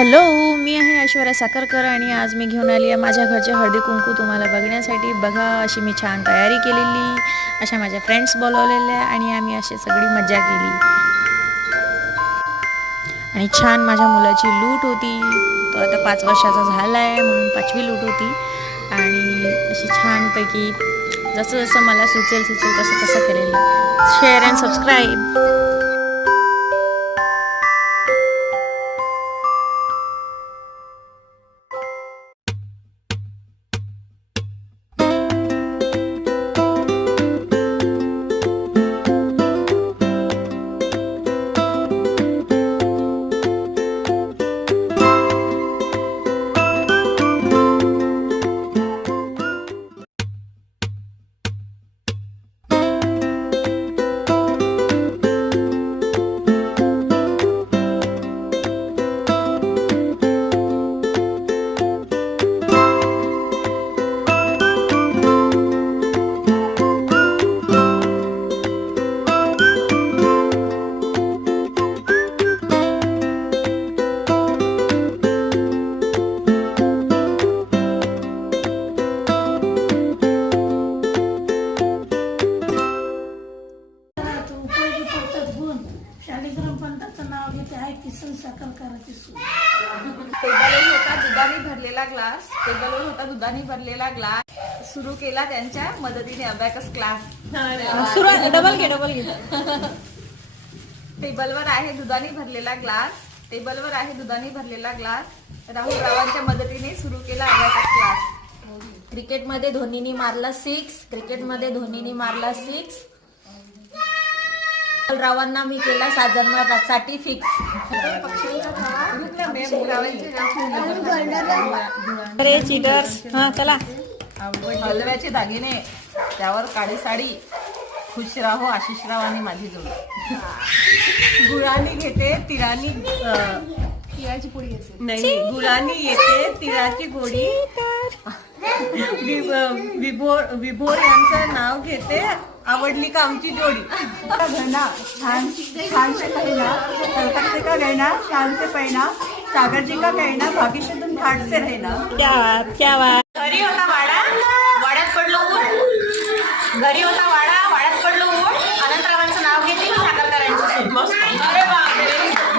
Hello, मी आहे ऐश्वर्या साखरकर आणि आज मी घेऊन आली आहे माझ्या घरचे हळदी कुंकू तुम्हाला बघण्यासाठी. बघा, अशी मी छान तयारी केलेली, अशा माझ्या फ्रेंड्स बोलवलेल्या आणि आम्ही अशी सगळी मज्जा केली. आणि छान माझ्या मुलाची लूट होती. तो आता 5 वर्षाचा झाला आहे म्हणून 5वी लूट होती. आणि अशी छानपैकी जसं जसं मला सुचेल तसं तसं करेल. Share and subscribe. टेबलवर होता दुधाने भरलेला ग्लास. सुरू केला त्यांच्या मदतीने अबॅकस क्लास. डबल घे. टेबलवर आहे दुधाने भरलेला ग्लास. राहुल रावांच्या मदतीने सुरू केला अबॅकस क्लास. क्रिकेटमध्ये धोनीने मारला 6. रावांना मी केला 7 जन्मासाठी फिक्स. अरे चीटर्स. चला. हलव्याचे दागिने, त्यावर काळी साडी. खुश राहो आशिषराव आणि माझी जोडी. गुळानी घेते तिरानी तिळाची पोळी असेल नाही, गुळानी येते तिळाची गोडी. विभोर यांचं नाव घेते, आवडली का आमची जोडी. गहना छान छान से कहना, कलकत्ते का गहना शान से पहना, सागर जी का कहना भाग्य से तुम घाट से रहना. क्या बात. घरी होता वाडा